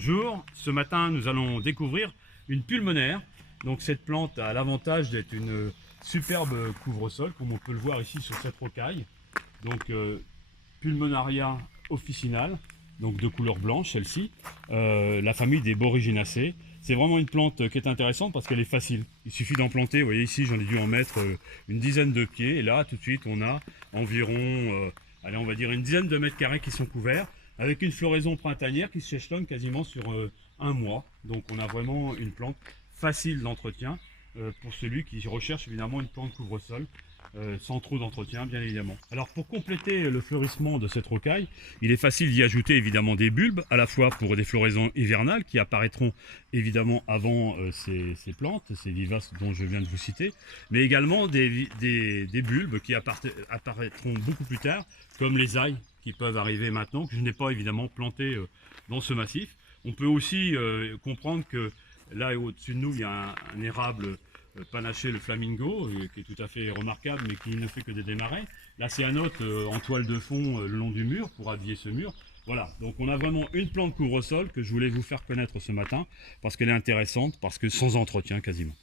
Bonjour, ce matin nous allons découvrir une pulmonaire. Donc cette plante a l'avantage d'être une superbe couvre-sol, comme on peut le voir ici sur cette rocaille. Donc Pulmonaria officinale, donc de couleur blanche celle-ci, la famille des Boryginaceae. C'est vraiment une plante qui est intéressante parce qu'elle est facile. Il suffit d'en planter, vous voyez ici j'en ai dû en mettre une dizaine de pieds. Et là tout de suite on a environ, allez, on va dire une dizaine de mètres carrés qui sont couverts, avec une floraison printanière qui s'échelonne quasiment sur un mois. Donc on a vraiment une plante facile d'entretien pour celui qui recherche évidemment une plante couvre-sol. Sans trop d'entretien bien évidemment. Alors pour compléter le fleurissement de cette rocaille, il est facile d'y ajouter évidemment des bulbes, à la fois pour des floraisons hivernales qui apparaîtront évidemment avant ces plantes, ces vivaces dont je viens de vous citer, mais également des bulbes qui apparaîtront beaucoup plus tard, comme les ailles qui peuvent arriver maintenant, que je n'ai pas évidemment planté dans ce massif. On peut aussi comprendre que là au-dessus de nous il y a un érable panaché, le flamingo, qui est tout à fait remarquable mais qui ne fait que des démarrer. Là c'est un autre en toile de fond le long du mur pour habiller ce mur. Voilà, donc on a vraiment une plante couvre-sol que je voulais vous faire connaître ce matin parce qu'elle est intéressante, parce que sans entretien quasiment.